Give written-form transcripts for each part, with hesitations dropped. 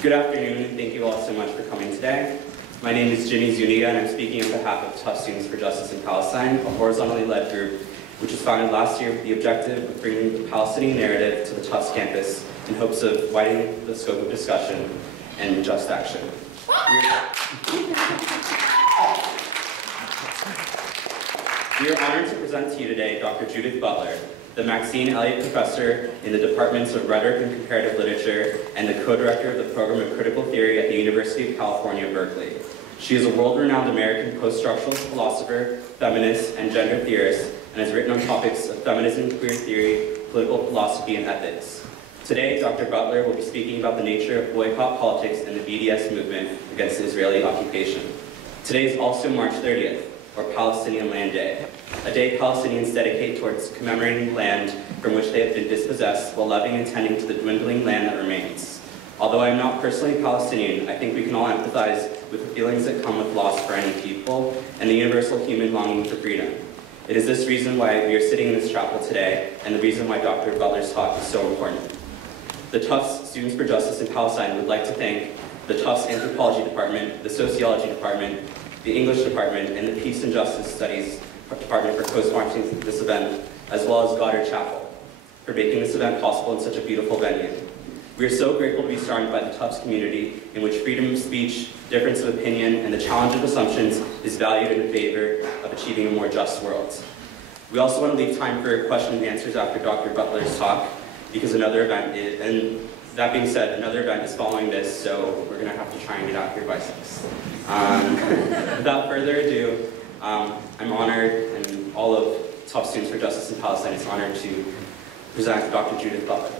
Good afternoon, and thank you all so much for coming today. My name is Jimmy Zuniga, and I'm speaking on behalf of Tufts Students for Justice in Palestine, a horizontally led group which was founded last year with the objective of bringing the Palestinian narrative to the Tufts campus in hopes of widening the scope of discussion and just action. We are honored to present to you today Dr. Judith Butler, the Maxine Elliott Professor in the Departments of Rhetoric and Comparative Literature and the co-director of the Program of Critical Theory at the University of California, Berkeley. She is a world-renowned American post-structuralist philosopher, feminist, and gender theorist, and has written on topics of feminism, queer theory, political philosophy, and ethics. Today, Dr. Butler will be speaking about the nature of boycott politics and the BDS movement against the Israeli occupation. Today is also March 30th, or Palestinian Land Day, a day Palestinians dedicate towards commemorating land from which they have been dispossessed while loving and tending to the dwindling land that remains. Although I am not personally Palestinian, I think we can all empathize with the feelings that come with loss for any people and the universal human longing for freedom. It is this reason why we are sitting in this chapel today, and the reason why Dr. Butler's talk is so important. The Tufts Students for Justice in Palestine would like to thank the Tufts Anthropology Department, the Sociology Department, the English Department, and the Peace and Justice Studies Department for co-sponsoring this event, as well as Goddard Chapel, for making this event possible in such a beautiful venue. We are so grateful to be surrounded by the Tufts community, in which freedom of speech, difference of opinion, and the challenge of assumptions is valued in favor of achieving a more just world. We also want to leave time for question and answers after Dr. Butler's talk, because another event is, and that being said, another event is following this, so we're going to have to try and get out here by 6. Without further ado, I'm honored, and all of Tufts Students for Justice in Palestine is honored to present Dr. Judith Butler.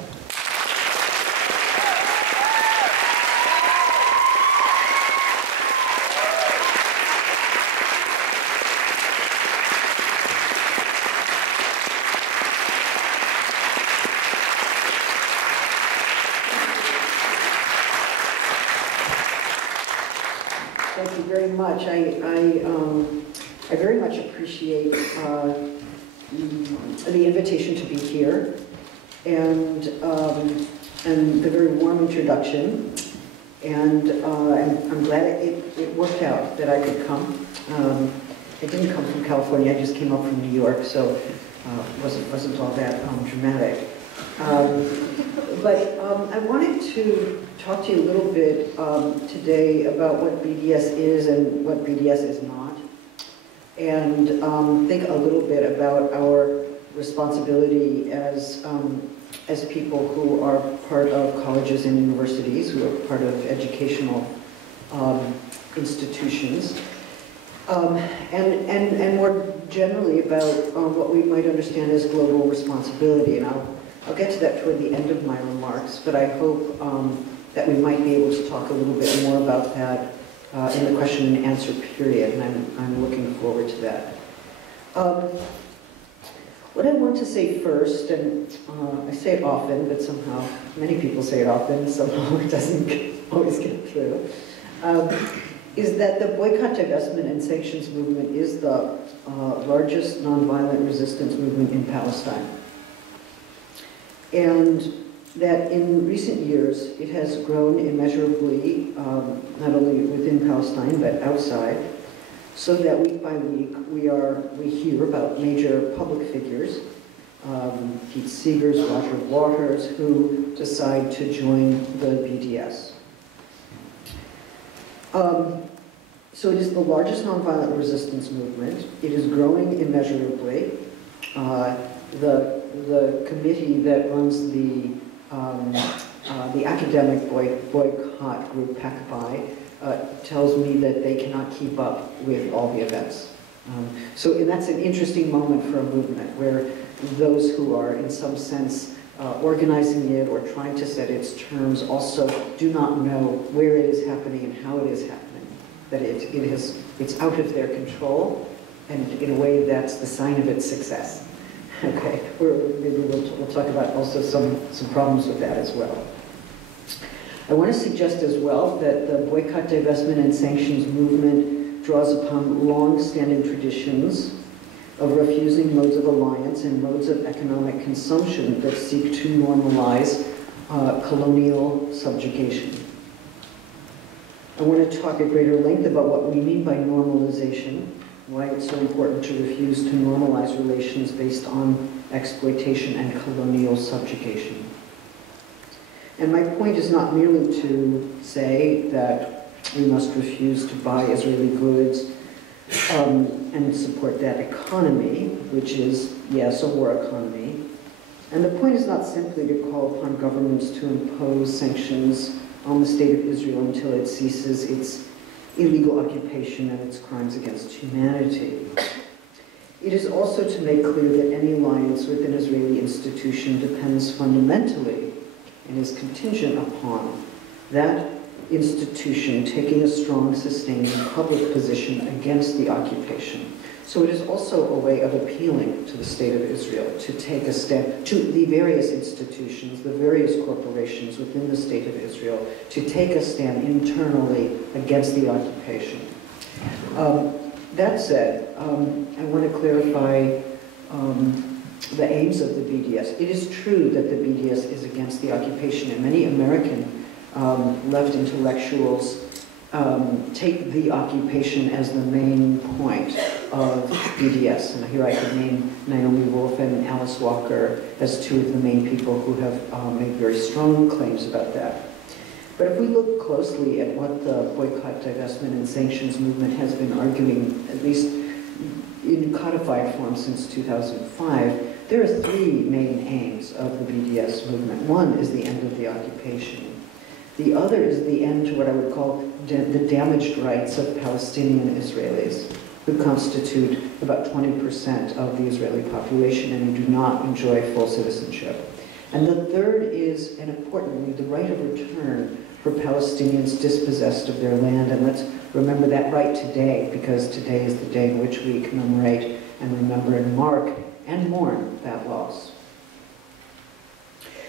Thank you very much. I very much appreciate the invitation to be here and the very warm introduction. And I'm glad it worked out that I could come. I didn't come from California. I just came up from New York, so it wasn't all that dramatic. But I wanted to talk to you a little bit today about what BDS is and what BDS is not, and think a little bit about our responsibility as people who are part of colleges and universities, who are part of educational institutions, and more generally about what we might understand as global responsibility. And I'll get to that toward the end of my remarks, but I hope that we might be able to talk a little bit more about that in the question and answer period, and I'm looking forward to that. What I want to say first, and I say it often, but somehow, many people say it often, somehow it doesn't always get through, is that the boycott, divestment, and sanctions movement is the largest nonviolent resistance movement in Palestine. And that in recent years, it has grown immeasurably, not only within Palestine, but outside, so that week by week, we hear about major public figures, Pete Seegers, Roger Waters, who decide to join the BDS. So it is the largest nonviolent resistance movement. It is growing immeasurably. The committee that runs the academic boycott group, PACBI, tells me that they cannot keep up with all the events. And that's an interesting moment for a movement where those who are in some sense organizing it or trying to set its terms also do not know where it is happening and how it is happening. That it's out of their control, and in a way that's the sign of its success. Okay, maybe we'll talk about also some problems with that as well. I want to suggest as well that the boycott, divestment, and sanctions movement draws upon long-standing traditions of refusing modes of alliance and modes of economic consumption that seek to normalize colonial subjugation. I want to talk at greater length about what we mean by normalization, why it's so important to refuse to normalize relations based on exploitation and colonial subjugation. And my point is not merely to say that we must refuse to buy Israeli goods and support that economy, which is, yes, a war economy. And the point is not simply to call upon governments to impose sanctions on the state of Israel until it ceases its illegal occupation and its crimes against humanity. It is also to make clear that any alliance with an Israeli institution depends fundamentally and is contingent upon that institution taking a strong, sustained public position against the occupation. So it is also a way of appealing to the state of Israel to take a stand, to the various institutions, the various corporations within the state of Israel, to take a stand internally against the occupation. That said, I want to clarify the aims of the BDS. It is true that the BDS is against the occupation, and many American left intellectuals take the occupation as the main point of BDS. And here I could name Naomi Wolf and Alice Walker as two of the main people who have made very strong claims about that. But if we look closely at what the Boycott, Divestment, and Sanctions movement has been arguing, at least in codified form since 2005, there are three main aims of the BDS movement. One is the end of the occupation. The other is the end to what I would call the damaged rights of Palestinian Israelis, who constitute about 20% of the Israeli population and who do not enjoy full citizenship. And the third is, and importantly, the right of return for Palestinians dispossessed of their land. And let's remember that right today, because today is the day in which we commemorate and remember and mark and mourn that loss.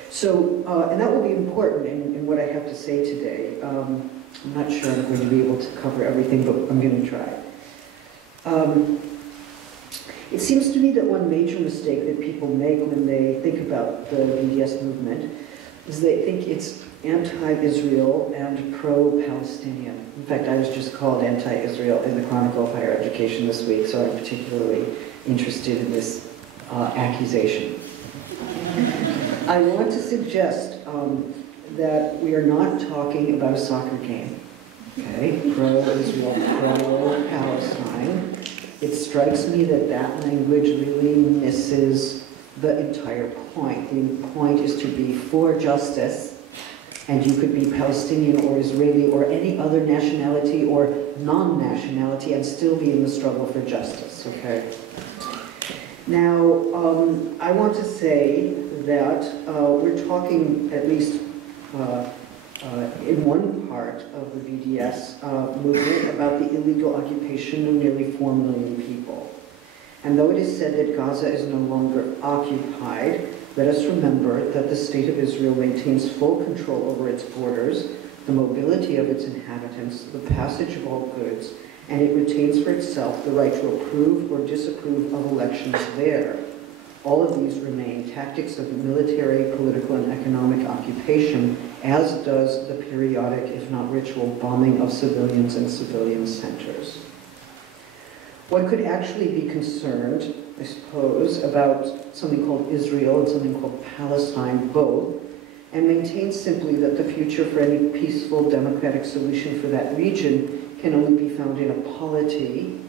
So, and that will be important in what I have to say today. I'm not sure I'm going to be able to cover everything, but I'm going to try. It seems to me that one major mistake that people make when they think about the BDS movement is they think it's anti-Israel and pro-Palestinian. In fact, I was just called anti-Israel in the Chronicle of Higher Education this week, so I'm particularly interested in this accusation. I want to suggest that we are not talking about a soccer game, okay? Pro-Israel, pro-Palestine. It strikes me that that language really misses the entire point. The point is to be for justice, and you could be Palestinian or Israeli or any other nationality or non-nationality and still be in the struggle for justice, okay? Now, I want to say that we're talking, at least in one part of the BDS movement, about the illegal occupation of nearly 4 million people. And though it is said that Gaza is no longer occupied, let us remember that the state of Israel maintains full control over its borders, the mobility of its inhabitants, the passage of all goods, and it retains for itself the right to approve or disapprove of elections there. All of these remain tactics of military, political, and economic occupation, as does the periodic, if not ritual, bombing of civilians and civilian centers. One could actually be concerned, I suppose, about something called Israel and something called Palestine, both, and maintain simply that the future for any peaceful, democratic solution for that region can only be found in a polity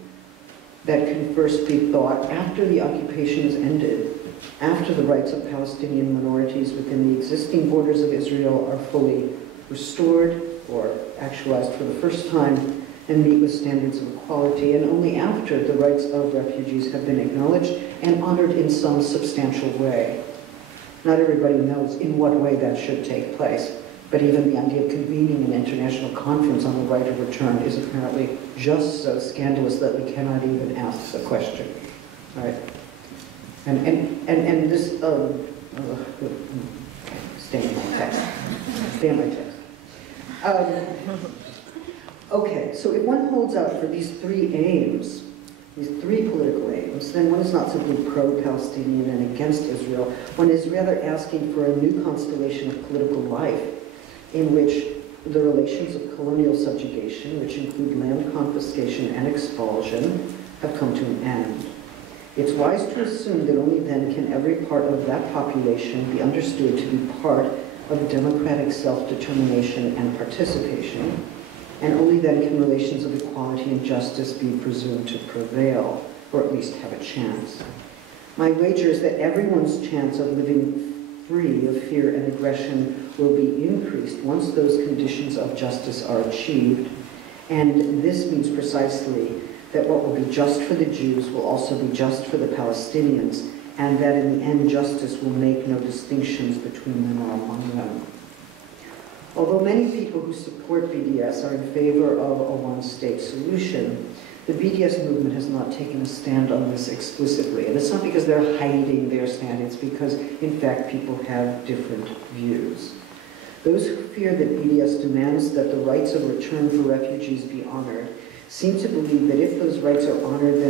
that can first be thought after the occupation is ended, after the rights of Palestinian minorities within the existing borders of Israel are fully restored or actualized for the first time and meet with standards of equality, and only after the rights of refugees have been acknowledged and honored in some substantial way. Not everybody knows in what way that should take place, but even the idea of convening an international conference on the right of return is apparently just so scandalous that we cannot even ask the question. All right? And this, stay in my text. Stay in my text. Okay, so if one holds out for these three aims, these three political aims, then one is not simply pro-Palestinian and against Israel. One is rather asking for a new constellation of political life in which the relations of colonial subjugation, which include land confiscation and expulsion, have come to an end. It's wise to assume that only then can every part of that population be understood to be part of democratic self-determination and participation, and only then can relations of equality and justice be presumed to prevail, or at least have a chance. My wager is that everyone's chance of living free of fear and aggression will be increased once those conditions of justice are achieved, and this means precisely that what will be just for the Jews will also be just for the Palestinians, and that in the end justice will make no distinctions between them or among them. Although many people who support BDS are in favor of a one-state solution, the BDS movement has not taken a stand on this explicitly. And it's not because they're hiding their stand, it's because, in fact, people have different views. Those who fear that BDS demands that the rights of return for refugees be honored seem to believe that if those rights are honored,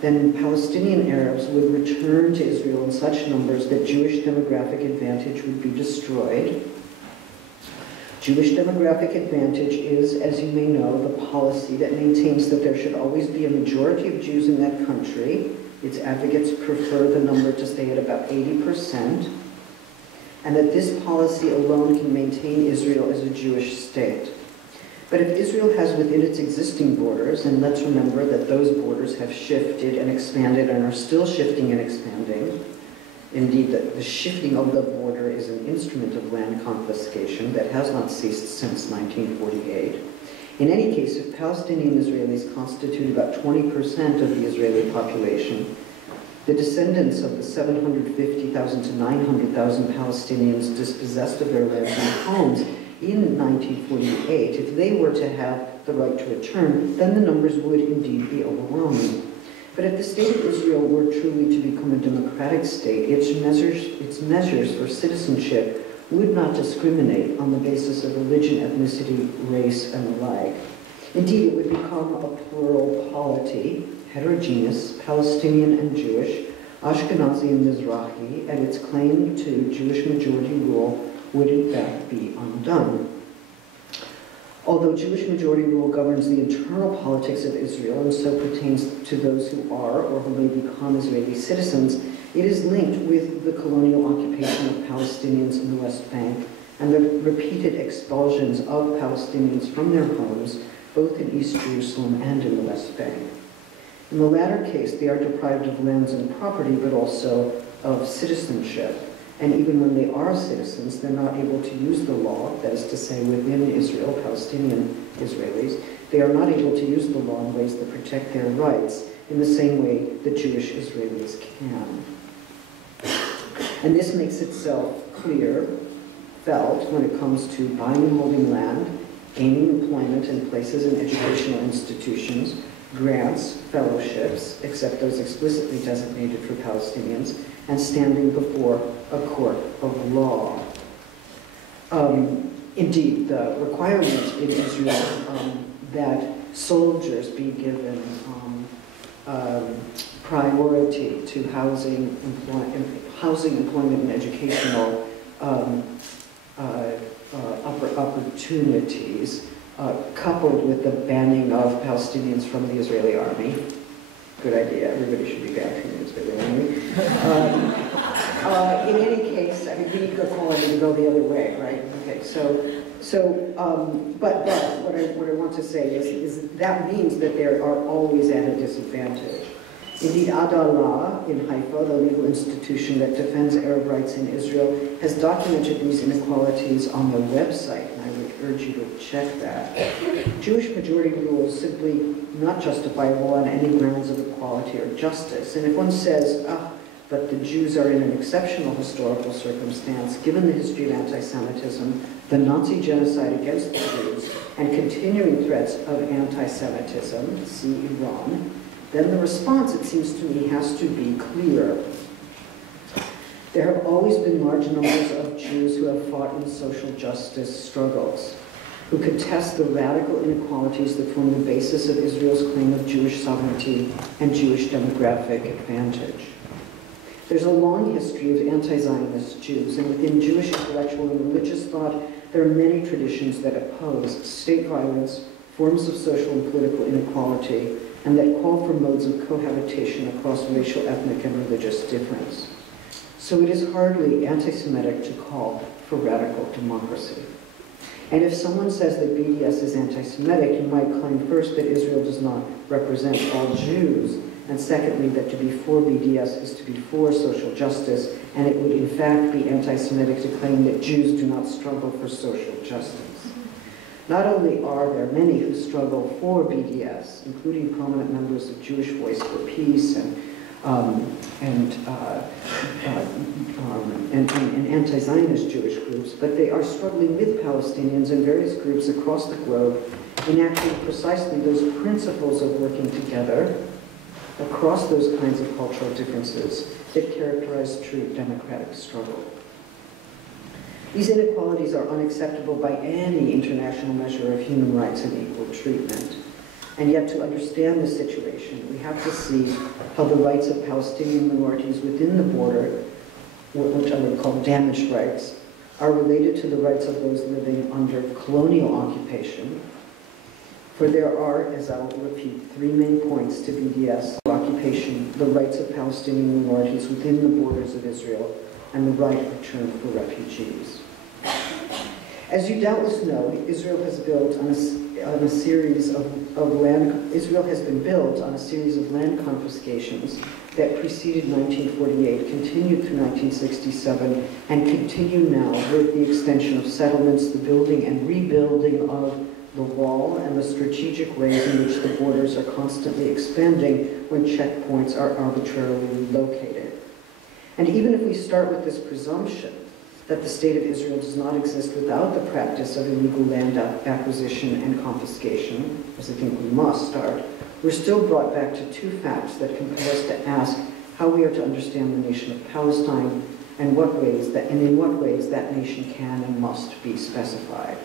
then Palestinian Arabs would return to Israel in such numbers that Jewish demographic advantage would be destroyed. Jewish demographic advantage is, as you may know, the policy that maintains that there should always be a majority of Jews in that country. Its advocates prefer the number to stay at about 80%, and that this policy alone can maintain Israel as a Jewish state. But if Israel has within its existing borders, and let's remember that those borders have shifted and expanded and are still shifting and expanding, indeed, the shifting of the border is an instrument of land confiscation that has not ceased since 1948. In any case, if Palestinian Israelis constitute about 20% of the Israeli population, the descendants of the 750,000 to 900,000 Palestinians dispossessed of their lands and homes in 1948, if they were to have the right to return, then the numbers would indeed be overwhelming. But if the state of Israel were truly to become a democratic state, its measures for citizenship would not discriminate on the basis of religion, ethnicity, race, and the like. Indeed, it would become a plural polity, heterogeneous, Palestinian and Jewish, Ashkenazi and Mizrahi, and its claim to Jewish majority rule would in fact be undone. Although Jewish majority rule governs the internal politics of Israel and so pertains to those who are or who may become Israeli citizens, it is linked with the colonial occupation of Palestinians in the West Bank and the repeated expulsions of Palestinians from their homes, both in East Jerusalem and in the West Bank. In the latter case, they are deprived of lands and property, but also of citizenship. And even when they are citizens, they're not able to use the law, that is to say, within Israel, Palestinian Israelis, they are not able to use the law in ways that protect their rights in the same way that Jewish Israelis can. And this makes itself felt when it comes to buying and holding land, gaining employment in places and educational institutions, grants, fellowships, except those explicitly designated for Palestinians, and standing before a court of law. Indeed, the requirement in Israel that soldiers be given priority to housing, employment, and educational opportunities, coupled with the banning of Palestinians from the Israeli army. Good idea, everybody should be banned from the Israeli army. In any case, I mean, we need to call it and go the other way, right? Okay, but what I want to say is that means that they are always at a disadvantage. Indeed, Adalah in Haifa, the legal institution that defends Arab rights in Israel, has documented these inequalities on their website, and I would urge you to check that. Jewish majority rule is simply not justifiable on any grounds of equality or justice. And if one says, but the Jews are in an exceptional historical circumstance, given the history of anti-Semitism, the Nazi genocide against the Jews, and continuing threats of anti-Semitism, see Iran, then the response, it seems to me, has to be clear. There have always been large numbers of Jews who have fought in social justice struggles, who contest the radical inequalities that form the basis of Israel's claim of Jewish sovereignty and Jewish demographic advantage. There's a long history of anti-Zionist Jews, and within Jewish intellectual and religious thought, there are many traditions that oppose state violence, forms of social and political inequality, and that call for modes of cohabitation across racial, ethnic, and religious difference. So it is hardly anti-Semitic to call for radical democracy. And if someone says that BDS is anti-Semitic, you might claim first that Israel does not represent all Jews, and secondly, that to be for BDS is to be for social justice, and it would in fact be anti-Semitic to claim that Jews do not struggle for social justice. Not only are there many who struggle for BDS, including prominent members of Jewish Voice for Peace and anti-Zionist Jewish groups, but they are struggling with Palestinians and various groups across the globe enacting precisely those principles of working together across those kinds of cultural differences that characterize true democratic struggle. These inequalities are unacceptable by any international measure of human rights and equal treatment. And yet, to understand the situation, we have to see how the rights of Palestinian minorities within the border, which I would call damaged rights, are related to the rights of those living under colonial occupation. For there are, as I will repeat, three main points to BDS: occupation, the rights of Palestinian minorities within the borders of Israel, and the right of return for refugees. As you doubtless know, Israel has built on a series of land. Israel has been built on a series of land confiscations that preceded 1948, continued through 1967, and continue now with the extension of settlements, the building and rebuilding of the wall, and the strategic ways in which the borders are constantly expanding when checkpoints are arbitrarily located. And even if we start with this presumption that the state of Israel does not exist without the practice of illegal land acquisition and confiscation, as I think we must start, we're still brought back to two facts that compel us to ask how we are to understand the nation of Palestine and in what ways that nation can and must be specified.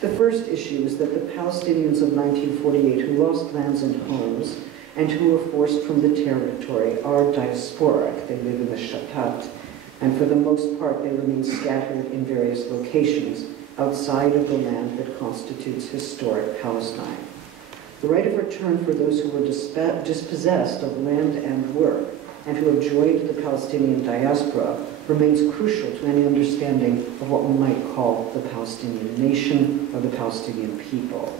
The first issue is that the Palestinians of 1948 who lost lands and homes and who were forced from the territory are diasporic. They live in the Shatat, and for the most part they remain scattered in various locations outside of the land that constitutes historic Palestine. The right of return for those who were dispossessed of land and work and who have joined the Palestinian diaspora remains crucial to any understanding of what we might call the Palestinian nation or the Palestinian people.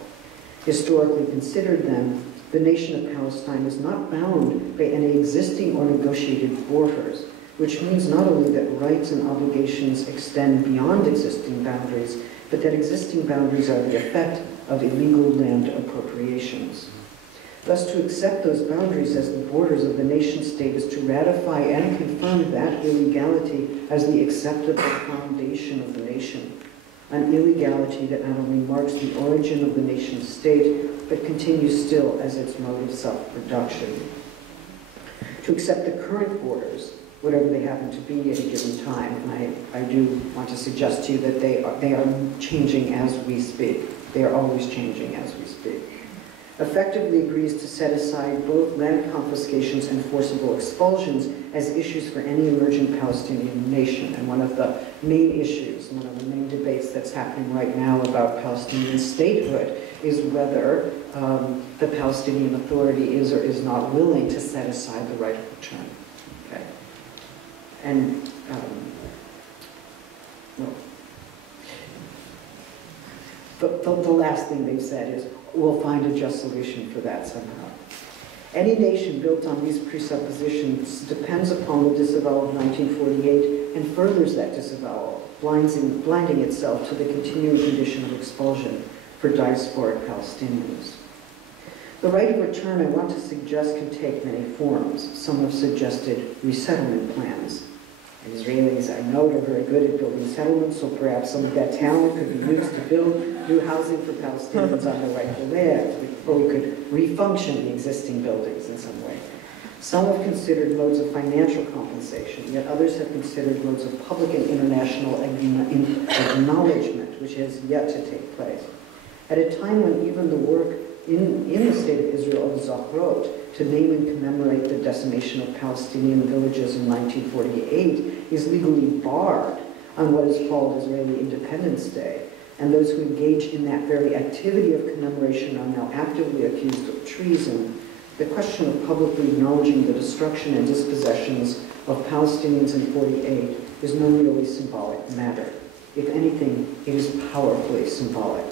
Historically considered then, the nation of Palestine is not bound by any existing or negotiated borders, which means not only that rights and obligations extend beyond existing boundaries, but that existing boundaries are the effect of illegal land appropriations. Thus, to accept those boundaries as the borders of the nation-state is to ratify and confirm that illegality as the acceptable foundation of the nation, an illegality that not only marks the origin of the nation-state, but continues still as its mode of self-production. To accept the current borders, whatever they happen to be at a given time, and I do want to suggest to you that they are changing as we speak. They are always changing as we speak. Effectively agrees to set aside both land confiscations and forcible expulsions as issues for any emerging Palestinian nation. And one of the main issues, one of the main debates that's happening right now about Palestinian statehood is whether the Palestinian Authority is or is not willing to set aside the right of return. Okay. And the last thing they've said is, we'll find a just solution for that somehow. Any nation built on these presuppositions depends upon the disavowal of 1948 and furthers that disavowal, blinding itself to the continuing condition of expulsion for diasporic Palestinians. The right of return, I want to suggest, can take many forms. Some have suggested resettlement plans. And Israelis, I know, are very good at building settlements, so perhaps some of that talent could be used to build new housing for Palestinians on the rightful land, or we could refunction the existing buildings in some way. Some have considered modes of financial compensation, yet others have considered modes of public and international acknowledgement, which has yet to take place. At a time when even the work in the state of Israel of Zochrot to name and commemorate the decimation of Palestinian villages in 1948 is legally barred on what is called Israeli Independence Day, and those who engage in that very activity of commemoration are now actively accused of treason, the question of publicly acknowledging the destruction and dispossessions of Palestinians in 48 is no merely symbolic matter. If anything, it is powerfully symbolic.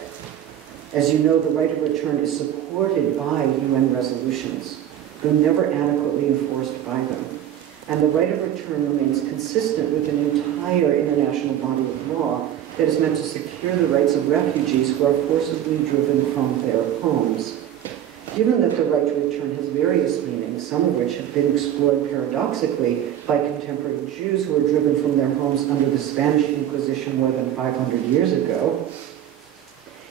As you know, the right of return is supported by UN resolutions, though never adequately enforced by them. And the right of return remains consistent with an entire international body of law that is meant to secure the rights of refugees who are forcibly driven from their homes. Given that the right to return has various meanings, some of which have been explored paradoxically by contemporary Jews who were driven from their homes under the Spanish Inquisition more than 500 years ago,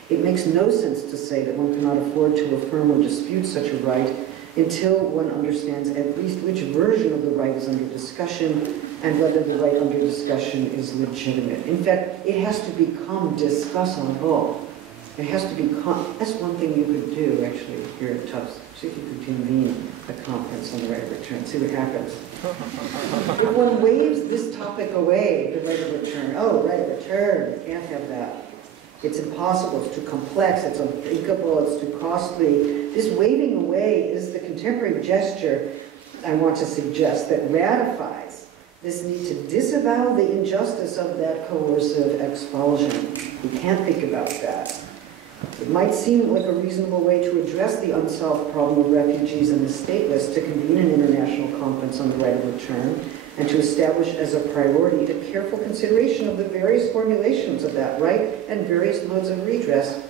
it makes no sense to say that one cannot afford to affirm or dispute such a right until one understands at least which version of the right is under discussion and whether the right under discussion is legitimate. In fact, it has to become discussable. It has to become, that's one thing you could do actually here at Tufts. See if you could convene a conference on the right of return, see what happens. If one waves this topic away, the right of return, oh, the right of return, you can't have that. It's impossible, it's too complex, it's unthinkable, it's too costly. This waving away is the contemporary gesture, I want to suggest, that ratifies this need to disavow the injustice of that coercive expulsion. We can't think about that. It might seem like a reasonable way to address the unsolved problem of refugees and the stateless to convene an international conference on the right of return and to establish as a priority the careful consideration of the various formulations of that right and various modes of redress.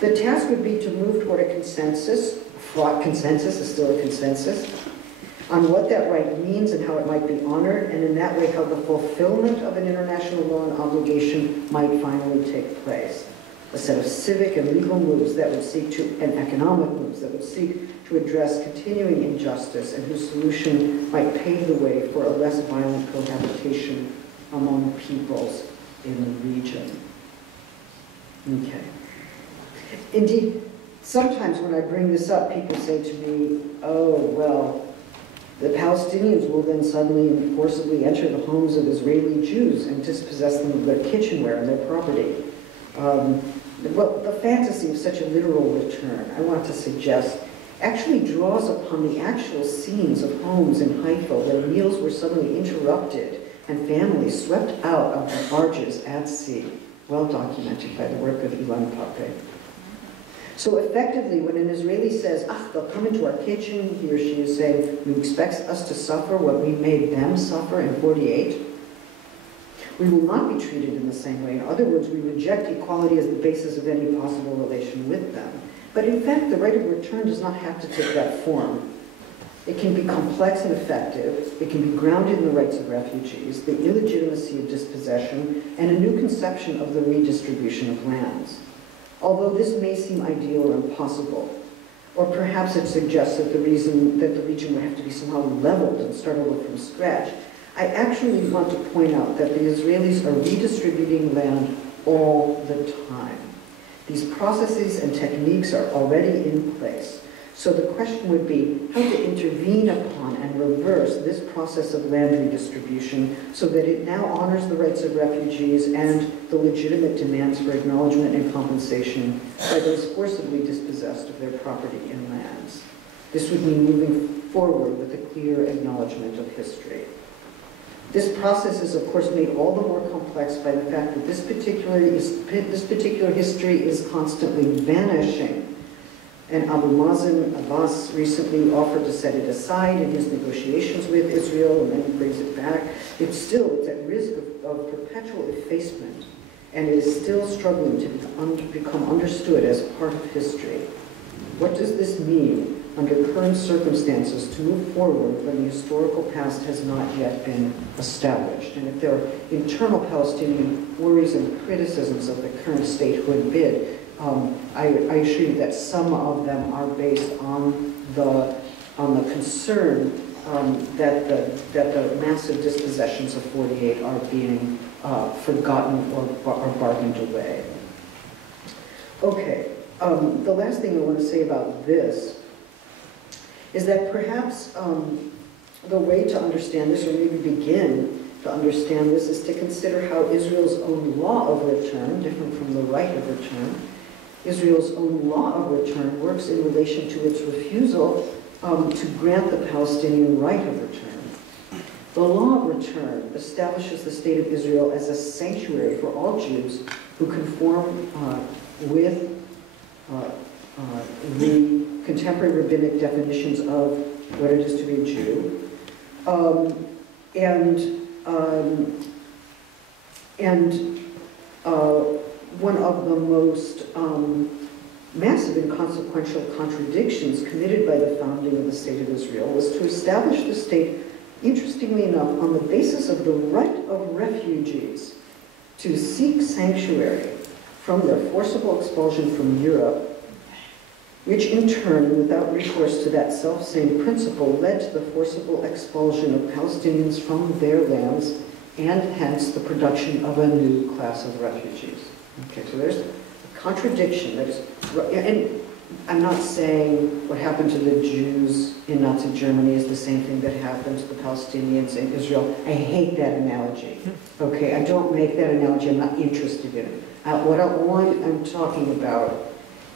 The task would be to move toward a consensus, fraught consensus is still a consensus, on what that right means and how it might be honored, and in that way how the fulfillment of an international law and obligation might finally take place. A set of civic and legal moves that would seek to, and economic moves that would seek to address continuing injustice and whose solution might pave the way for a less violent cohabitation among peoples in the region. Okay. Indeed, sometimes when I bring this up, people say to me, oh, well, the Palestinians will then suddenly and forcibly enter the homes of Israeli Jews and dispossess them of their kitchenware and their property. Well, the fantasy of such a literal return, I want to suggest, actually draws upon the actual scenes of homes in Haifa where meals were suddenly interrupted and families swept out of the barges at sea, well documented by the work of Ilan Pape. So effectively, when an Israeli says, they'll come into our kitchen, he or she is saying, who expects us to suffer what we made them suffer in 48? We will not be treated in the same way. In other words, we reject equality as the basis of any possible relation with them. But in fact, the right of return does not have to take that form. It can be complex and effective. It can be grounded in the rights of refugees, the illegitimacy of dispossession, and a new conception of the redistribution of lands. Although this may seem ideal or impossible, or perhaps it suggests that the region would have to be somehow leveled and start over from scratch, I actually want to point out that the Israelis are redistributing land all the time. These processes and techniques are already in place. So the question would be how to intervene upon and reverse this process of land redistribution so that it now honors the rights of refugees and the legitimate demands for acknowledgement and compensation by those forcibly dispossessed of their property and lands. This would mean moving forward with a clear acknowledgement of history. This process is, of course, made all the more complex by the fact that this particular history is constantly vanishing. And Abu Mazen Abbas recently offered to set it aside in his negotiations with Israel, and then he brings it back. It's at risk of perpetual effacement, and it is still struggling to become understood as part of history. What does this mean under current circumstances to move forward when the historical past has not yet been established? And if there are internal Palestinian worries and criticisms of the current statehood bid, I assure you that some of them are based on the concern that the massive dispossessions of 48 are being forgotten or bargained away. Okay, the last thing I want to say about this is that perhaps the way to understand this, or maybe begin, to understand this is to consider how Israel's own law of return, different from the right of return, Israel's own law of return works in relation to its refusal to grant the Palestinian right of return. The law of return establishes the state of Israel as a sanctuary for all Jews who conform with the contemporary rabbinic definitions of what it is to be a Jew. One of the most massive and consequential contradictions committed by the founding of the State of Israel was to establish the state, interestingly enough, on the basis of the right of refugees to seek sanctuary from their forcible expulsion from Europe, which in turn, without recourse to that self-same principle, led to the forcible expulsion of Palestinians from their lands and hence the production of a new class of refugees. Okay, so there's a contradiction that is, and I'm not saying what happened to the Jews in Nazi Germany is the same thing that happened to the Palestinians in Israel. I hate that analogy. Okay, I don't make that analogy. I'm not interested in it. What I'm talking about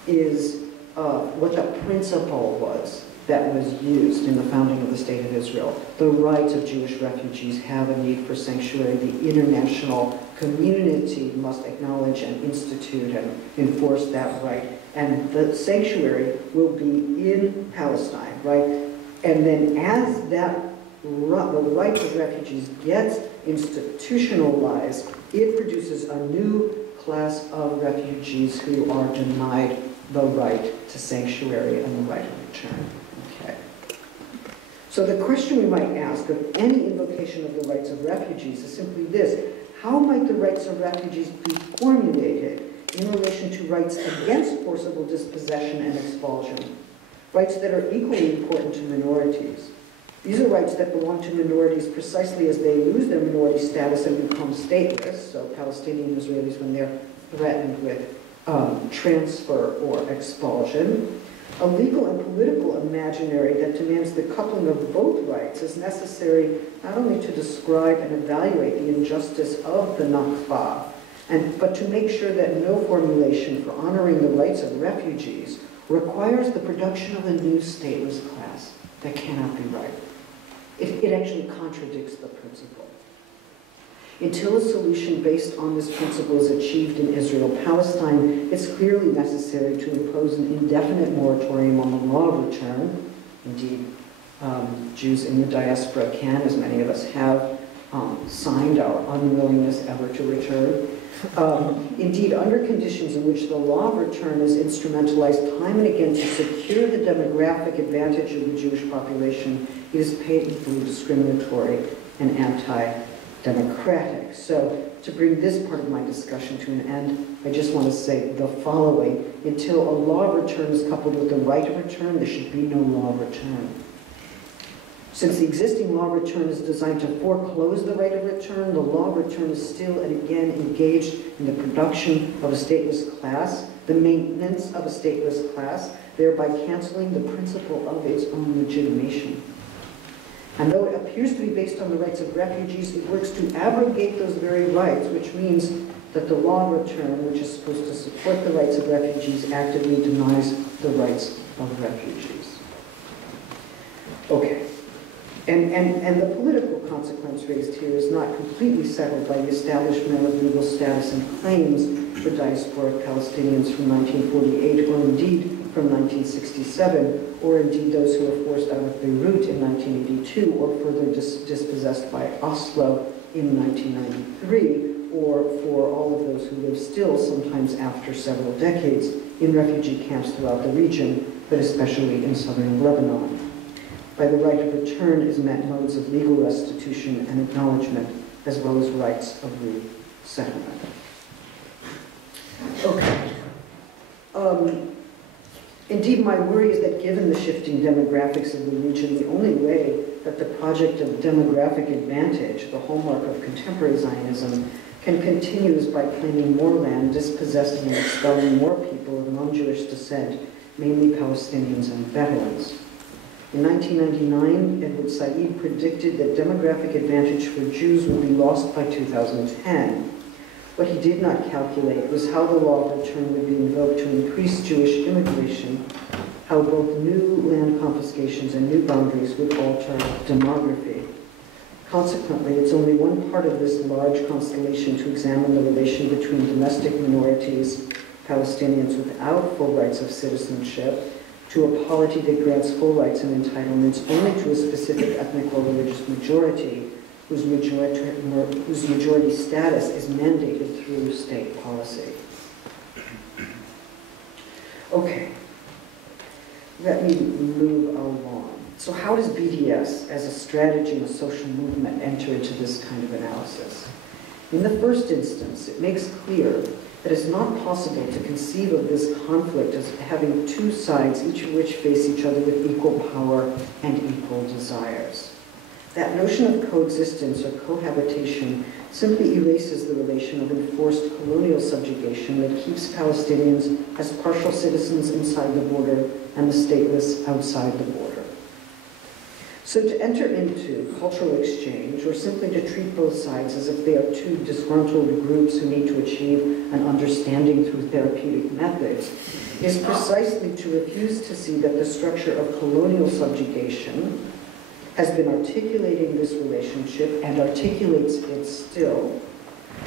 is what the principle was that was used in the founding of the State of Israel. The rights of Jewish refugees have a need for sanctuary. The international community must acknowledge and institute and enforce that right. And the sanctuary will be in Palestine, right? And then as that the right of refugees gets institutionalized, it produces a new class of refugees who are denied the right to sanctuary and the right of return. Okay. So the question we might ask of any invocation of the rights of refugees is simply this: how might the rights of refugees be formulated in relation to rights against forcible dispossession and expulsion, rights that are equally important to minorities? These are rights that belong to minorities precisely as they lose their minority status and become stateless, so Palestinian Israelis when they're threatened with transfer or expulsion. A legal and political imaginary that demands the coupling of both rights is necessary not only to describe and evaluate the injustice of the Nakba, but to make sure that no formulation for honoring the rights of refugees requires the production of a new stateless class. That cannot be right. It actually contradicts the principle. Until a solution based on this principle is achieved in Israel-Palestine, it's clearly necessary to impose an indefinite moratorium on the law of return. Indeed, Jews in the diaspora can, as many of us have, signed our unwillingness ever to return. Indeed, under conditions in which the law of return is instrumentalized time and again to secure the demographic advantage of the Jewish population, it is patently discriminatory and anti-democratic. So, to bring this part of my discussion to an end, I just want to say the following. Until a law of return is coupled with the right of return, there should be no law of return. Since the existing law of return is designed to foreclose the right of return, the law of return is still and again engaged in the production of a stateless class, the maintenance of a stateless class, thereby canceling the principle of its own legitimation. And though it appears to be based on the rights of refugees, it works to abrogate those very rights, which means that the law of return, which is supposed to support the rights of refugees, actively denies the rights of refugees. Okay. And the political consequence raised here is not completely settled by the establishment of legal status and claims for diasporic Palestinians from 1948, or indeed from 1967, or indeed those who were forced out of Beirut in 1982, or further dispossessed by Oslo in 1993, or for all of those who live still, sometimes after several decades, in refugee camps throughout the region, but especially in southern Lebanon. By the right of return is meant modes of legal restitution and acknowledgement, as well as rights of resettlement. Okay. Indeed, my worry is that given the shifting demographics of the region, the only way that the project of demographic advantage, the hallmark of contemporary Zionism, can continue is by claiming more land, dispossessing and expelling more people of non-Jewish descent, mainly Palestinians and Bedouins. In 1999, Edward Said predicted that demographic advantage for Jews would be lost by 2010. What he did not calculate was how the law of return would be invoked to increase Jewish immigration, how both new land confiscations and new boundaries would alter demography. Consequently, it's only one part of this large constellation to examine the relation between domestic minorities, Palestinians without full rights of citizenship, to a polity that grants full rights and entitlements only to a specific ethnic or religious majority, whose majority status is mandated through state policy. Okay, let me move along. So how does BDS as a strategy and a social movement enter into this kind of analysis? In the first instance, it makes clear that it's not possible to conceive of this conflict as having two sides, each of which face each other with equal power and equal desires. That notion of coexistence or cohabitation simply erases the relation of enforced colonial subjugation that keeps Palestinians as partial citizens inside the border and the stateless outside the border. So to enter into cultural exchange, or simply to treat both sides as if they are two disgruntled groups who need to achieve an understanding through therapeutic methods, is precisely to refuse to see that the structure of colonial subjugation has been articulating this relationship and articulates it still,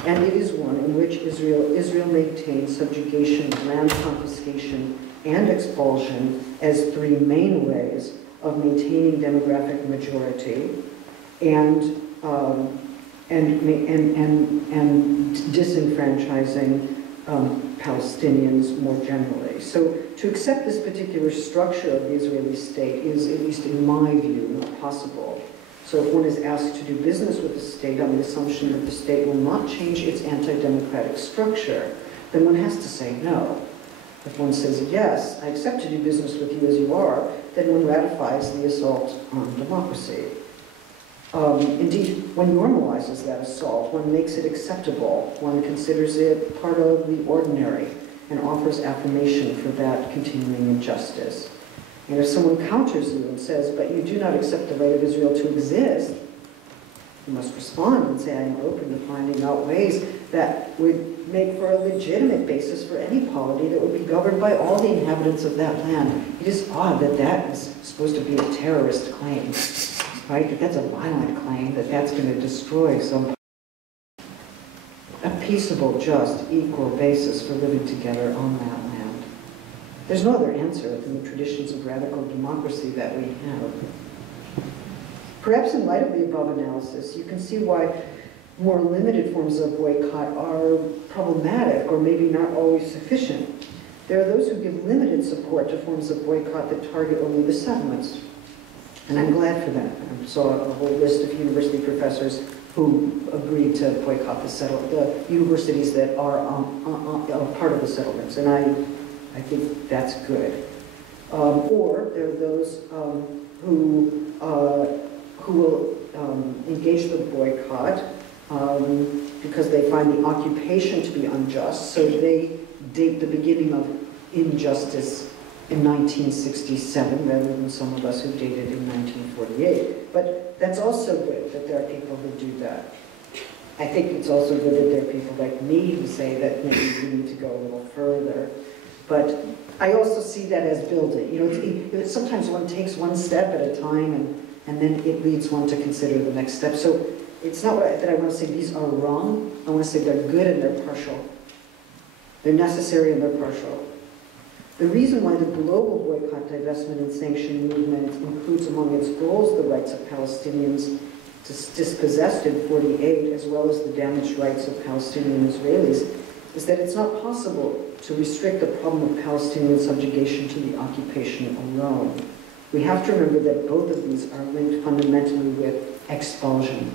and it is one in which Israel maintains subjugation, land confiscation, and expulsion as three main ways of maintaining demographic majority and disenfranchising Palestinians more generally. So to accept this particular structure of the Israeli state is, at least in my view, not possible. So if one is asked to do business with the state on the assumption that the state will not change its anti-democratic structure, then one has to say no. If one says, yes, I accept to do business with you as you are, then one ratifies the assault on democracy. Indeed, one normalizes that assault, one makes it acceptable, one considers it part of the ordinary, and offers affirmation for that continuing injustice. And if someone counters you and says, but you do not accept the right of Israel to exist, you must respond and say, I am open to finding out ways that would make for a legitimate basis for any polity that would be governed by all the inhabitants of that land. It is odd that that is supposed to be a terrorist claim, right? That that's a violent claim, that that's going to destroy some a peaceable, just, equal basis for living together on that land. There's no other answer than the traditions of radical democracy that we have. Perhaps in light of the above analysis, you can see why more limited forms of boycott are problematic or maybe not always sufficient. There are those who give limited support to forms of boycott that target only the settlements. And I'm glad for that. I saw a whole list of university professors who agreed to boycott the universities that are part of the settlements. And I think that's good. Or there are those who will engage the boycott because they find the occupation to be unjust, so they date the beginning of injustice in 1967 rather than some of us who dated in 1948. But that's also good that there are people who do that. I think it's also good that there are people like me who say that maybe we need to go a little further. But I also see that as building. You know, sometimes one takes one step at a time and then it leads one to consider the next step. So it's not that I want to say these are wrong. I want to say they're good and they're partial. They're necessary and they're partial. The reason why the global boycott, divestment, and sanction movement includes among its goals the rights of Palestinians dispossessed in 48, as well as the damaged rights of Palestinian Israelis, is that it's not possible to restrict the problem of Palestinian subjugation to the occupation alone. We have to remember that both of these are linked fundamentally with expulsion.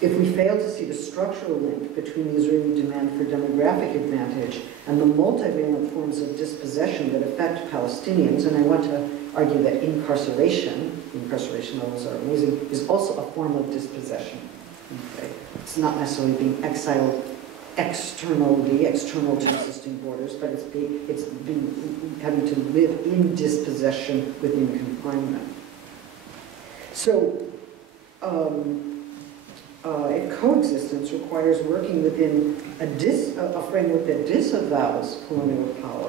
If we fail to see the structural link between the Israeli demand for demographic advantage and the multivalent forms of dispossession that affect Palestinians, and I want to argue that incarceration levels are amazing, is also a form of dispossession. Okay? It's not necessarily being exiled external to existing borders, but it's been having to live in dispossession within confinement. So, coexistence requires working within a framework that disavows colonial power,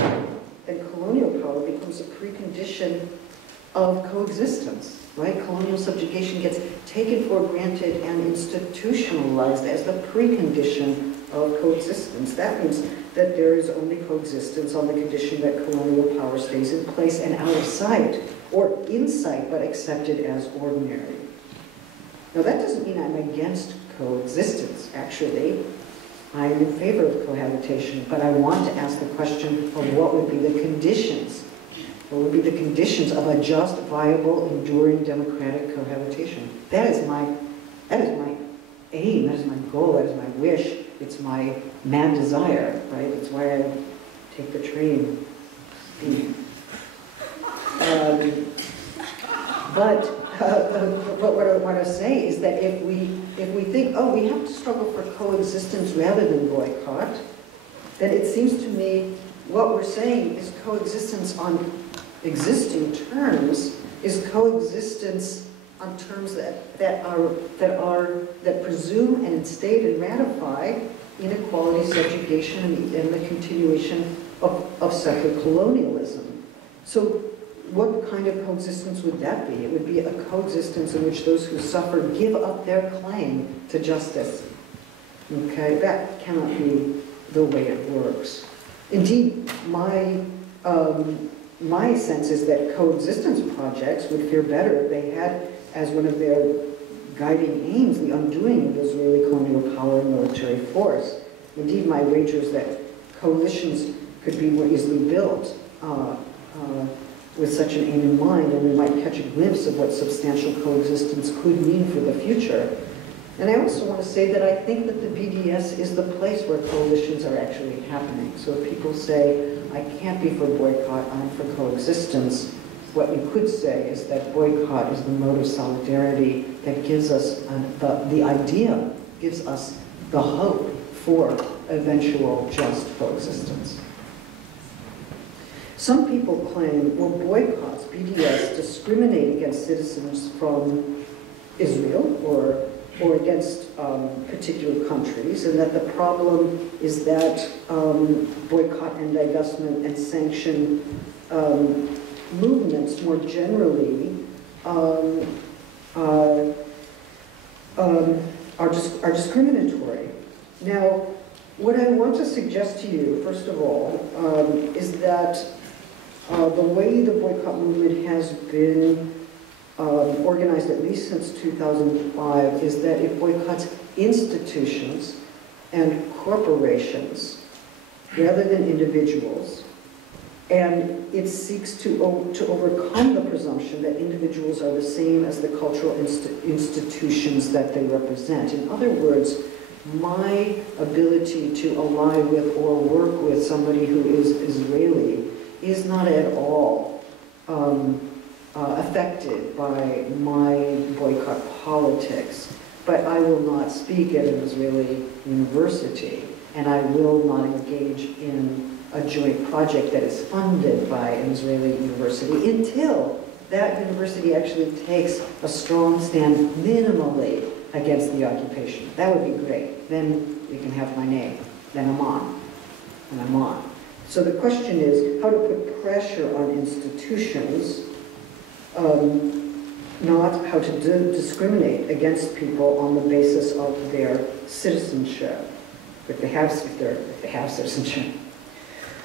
and colonial power becomes a precondition of coexistence, right? Colonial subjugation gets taken for granted and institutionalized as the precondition of coexistence. That means that there is only coexistence on the condition that colonial power stays in place and out of sight, or in sight but accepted as ordinary. Now that doesn't mean I'm against coexistence, actually. I'm in favor of cohabitation, but I want to ask the question of what would be the conditions. What would be the conditions of a just, viable, enduring democratic cohabitation? That is my aim, that is my goal, that is my wish, it's my mad desire, right? It's why I take the train. But what I want to say is that if we think, oh, we have to struggle for coexistence rather than boycott, then it seems to me what we're saying is coexistence on existing terms is coexistence on terms that presume and instate and ratify inequality, subjugation, and the continuation of settler colonialism. So what kind of coexistence would that be? It would be a coexistence in which those who suffer give up their claim to justice. Okay, that cannot be the way it works. Indeed, my sense is that coexistence projects would fare better if they had as one of their guiding aims the undoing of Israeli colonial power and military force. Indeed, my wager is that coalitions could be more easily built with such an aim in mind, and we might catch a glimpse of what substantial coexistence could mean for the future. And I also want to say that I think that the BDS is the place where coalitions are actually happening. So if people say, I can't be for boycott, I'm for coexistence, what you could say is that boycott is the mode of solidarity that gives us gives us the hope for eventual just coexistence. Some people claim, well, boycotts, BDS, discriminate against citizens from Israel or against particular countries, and that the problem is that boycott and divestment and sanction movements more generally are discriminatory. Now, what I want to suggest to you, first of all, is that the way the boycott movement has been organized, at least since 2005, is that it boycotts institutions and corporations rather than individuals. And it seeks to overcome the presumption that individuals are the same as the cultural institutions that they represent. In other words, my ability to ally with or work with somebody who is Israeli is not at all affected by my boycott politics. But I will not speak at an Israeli university, and I will not engage in a joint project that is funded by an Israeli university until that university actually takes a strong stand minimally against the occupation. That would be great. Then you can have my name. Then I'm on. And I'm on. So the question is how to put pressure on institutions, not how to discriminate against people on the basis of their citizenship, if they have citizenship.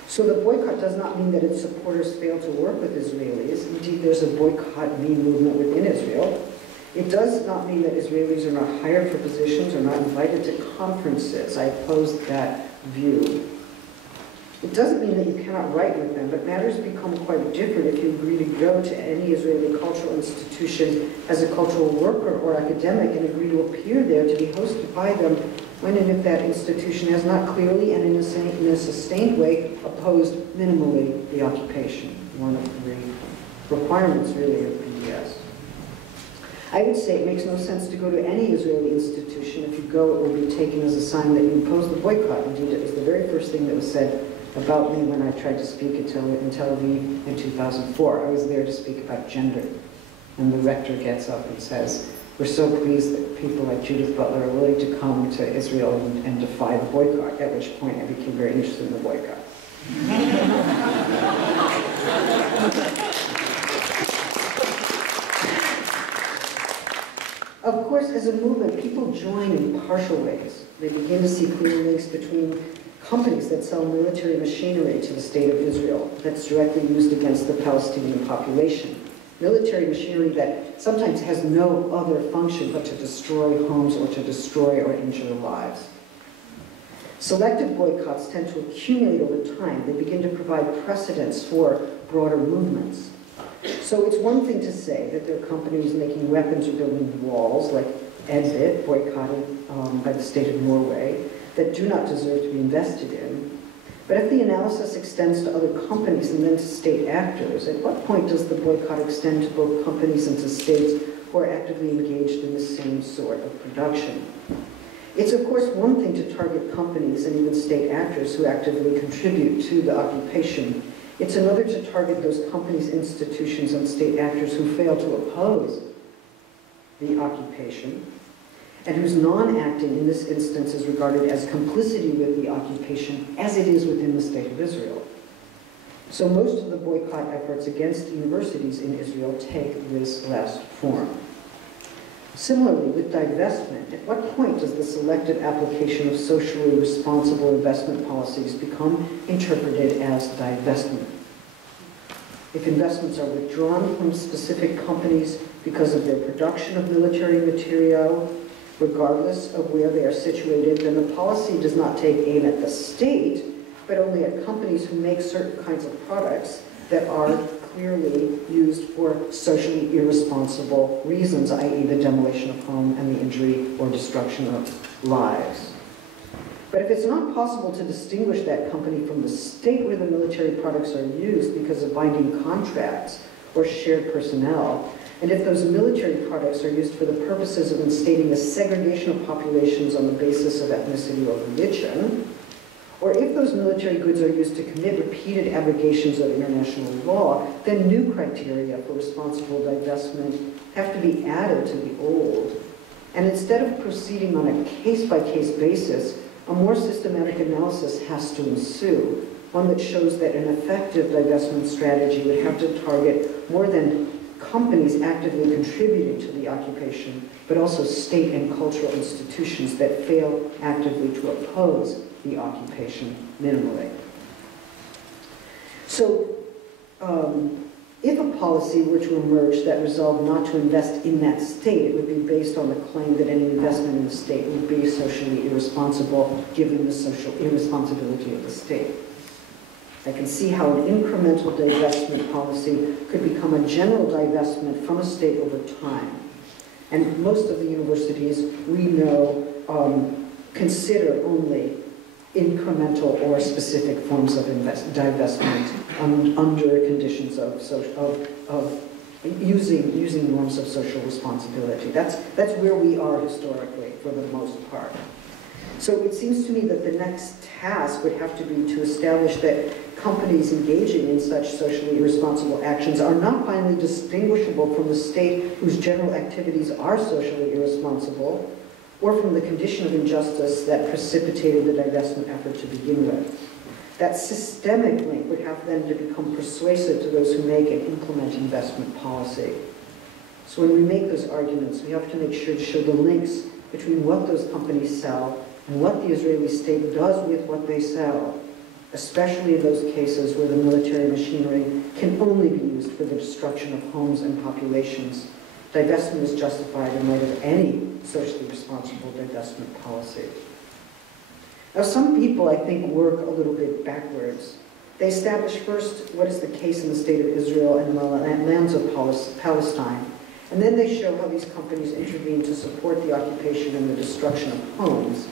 So the boycott does not mean that its supporters fail to work with Israelis. Indeed, there's a boycott me movement within Israel. It does not mean that Israelis are not hired for positions or not invited to conferences. I oppose that view. It doesn't mean that you cannot write with them, but matters become quite different if you agree to go to any Israeli cultural institution as a cultural worker or academic and agree to appear there to be hosted by them when and if that institution has not clearly and in a sustained way opposed minimally the occupation, one of the requirements really of BDS. I would say it makes no sense to go to any Israeli institution. If you go, it will be taken as a sign that you oppose the boycott. Indeed, it was the very first thing that was said about me when I tried to speak in Tel Aviv in 2004. I was there to speak about gender. And the rector gets up and says, "We're so pleased that people like Judith Butler are willing to come to Israel and defy the boycott," at which point I became very interested in the boycott. Of course, as a movement, people join in partial ways. They begin to see clear links between companies that sell military machinery to the state of Israel that's directly used against the Palestinian population. Military machinery that sometimes has no other function but to destroy homes or to destroy or injure lives. Selective boycotts tend to accumulate over time. They begin to provide precedents for broader movements. So it's one thing to say that there are companies making weapons or building walls, like Edvit, boycotted by the state of Norway, that do not deserve to be invested in. But if the analysis extends to other companies and then to state actors, at what point does the boycott extend to both companies and to states who are actively engaged in the same sort of production? It's of course one thing to target companies and even state actors who actively contribute to the occupation. It's another to target those companies, institutions, and state actors who fail to oppose the occupation, and whose non-acting in this instance is regarded as complicity with the occupation as it is within the state of Israel. So most of the boycott efforts against universities in Israel take this last form. Similarly, with divestment, at what point does the selective application of socially responsible investment policies become interpreted as divestment? If investments are withdrawn from specific companies because of their production of military material, regardless of where they are situated, then the policy does not take aim at the state, but only at companies who make certain kinds of products that are clearly used for socially irresponsible reasons, i.e. the demolition of home and the injury or destruction of lives. But if it's not possible to distinguish that company from the state where the military products are used because of binding contracts or shared personnel, and if those military products are used for the purposes of instating a segregation of populations on the basis of ethnicity or religion, or if those military goods are used to commit repeated abrogations of international law, then new criteria for responsible divestment have to be added to the old. And instead of proceeding on a case-by-case basis, a more systematic analysis has to ensue, one that shows that an effective divestment strategy would have to target more than companies actively contributing to the occupation, but also state and cultural institutions that fail actively to oppose the occupation minimally. So, if a policy were to emerge that resolved not to invest in that state, it would be based on the claim that any investment in the state would be socially irresponsible, given the social irresponsibility of the state. I can see how an incremental divestment policy could become a general divestment from a state over time. And most of the universities we know consider only incremental or specific forms of divestment under conditions of using norms of social responsibility. That's where we are historically, for the most part. So it seems to me that the next task would have to be to establish that companies engaging in such socially irresponsible actions are not finally distinguishable from the state whose general activities are socially irresponsible, or from the condition of injustice that precipitated the divestment effort to begin with. That systemic link would have then to become persuasive to those who make and implement investment policy. So when we make those arguments, we have to make sure to show the links between what those companies sell and what the Israeli state does with what they sell, especially in those cases where the military machinery can only be used for the destruction of homes and populations. Divestment is justified in light of any socially responsible divestment policy. Now, some people, I think, work a little bit backwards. They establish first what is the case in the state of Israel and the lands of Palestine, and then they show how these companies intervene to support the occupation and the destruction of homes.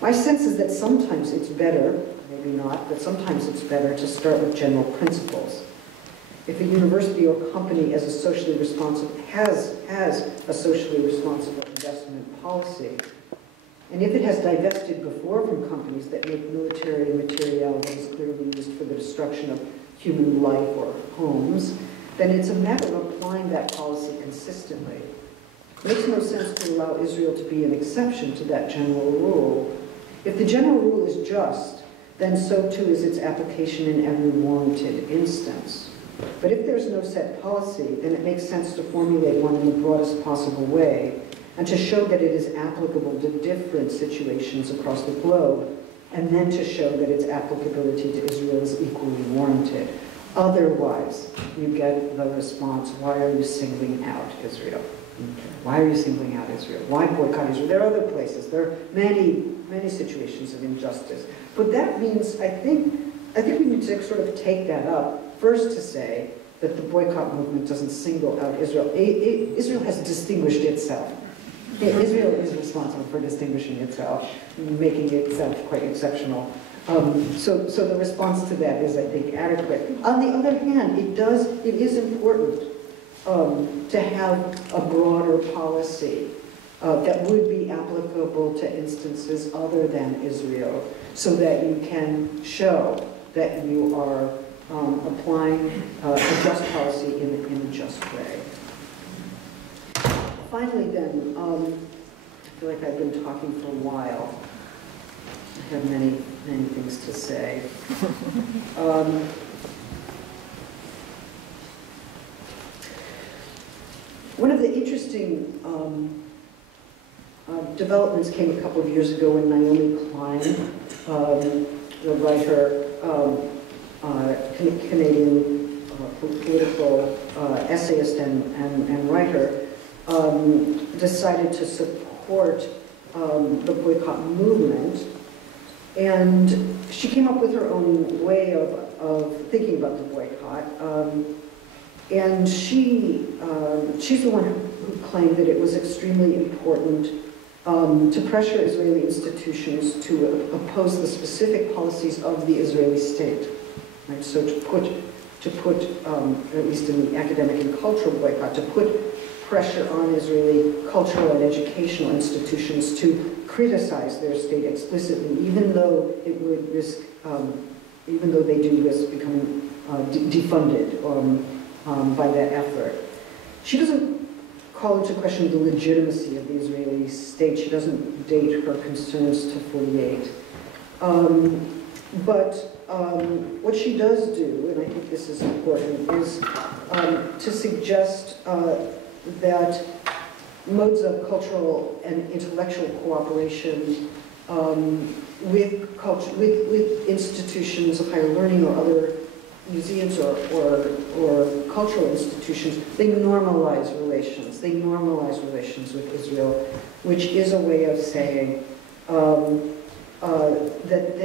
My sense is that sometimes it's better, maybe not, but sometimes it's better to start with general principles. If a university or company has a socially responsible investment policy, and if it has divested before from companies that make military material that is clearly used for the destruction of human life or homes, then it's a matter of applying that policy consistently. It makes no sense to allow Israel to be an exception to that general rule. If the general rule is just, then so too is its application in every warranted instance. But if there's no set policy, then it makes sense to formulate one in the broadest possible way and to show that it is applicable to different situations across the globe, and then to show that its applicability to Israel is equally warranted. Otherwise, you get the response, why are you singling out Israel? Why are you singling out Israel? Why boycott Israel? There are other places. There are many, many situations of injustice. But that means, I think we need to sort of take that up, first to say that the boycott movement doesn't single out Israel. Israel has distinguished itself. Israel is responsible for distinguishing itself, making itself quite exceptional. So the response to that is, I think, adequate. On the other hand, it is important to have a broader policy that would be applicable to instances other than Israel, so that you can show that you are applying a just policy in a just way. Finally then, I feel like I've been talking for a while. I have many, many things to say. One of the interesting developments came a couple of years ago when Naomi Klein, the writer, Canadian political essayist and writer, decided to support the boycott movement. And she came up with her own way of thinking about the boycott. And she's the one who claimed that it was extremely important to pressure Israeli institutions to oppose the specific policies of the Israeli state. Right? So to put, at least in the academic and cultural boycott, to put pressure on Israeli cultural and educational institutions to criticize their state explicitly, even though it would risk, even though they do risk becoming defunded by that effort. She doesn't call into question the legitimacy of the Israeli state. She doesn't date her concerns to 48. But what she does do, and I think this is important, is to suggest that modes of cultural and intellectual cooperation with institutions of higher learning or other museums or cultural institutions, they normalize relations. They normalize relations with Israel, which is a way of saying that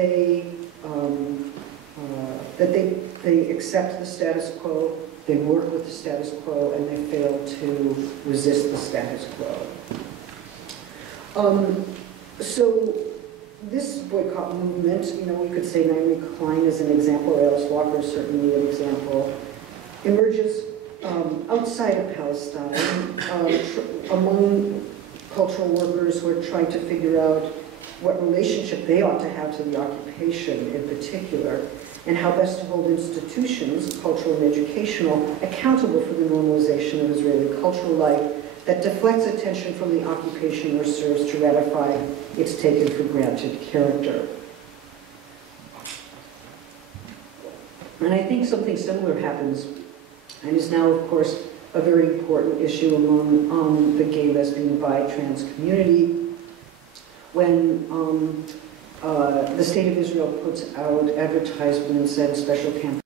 they accept the status quo, they work with the status quo, and they fail to resist the status quo. So this boycott movement, we could say Naomi Klein is an example, or Alice Walker is certainly an example, emerges outside of Palestine, among cultural workers who are trying to figure out what relationship they ought to have to the occupation in particular, and how best to hold institutions, cultural and educational, accountable for the normalization of Israeli cultural life that deflects attention from the occupation or serves to ratify its taken for granted character. And I think something similar happens, and is now, of course, a very important issue among the gay, lesbian, bi, trans community, when the State of Israel puts out advertisements and special campaigns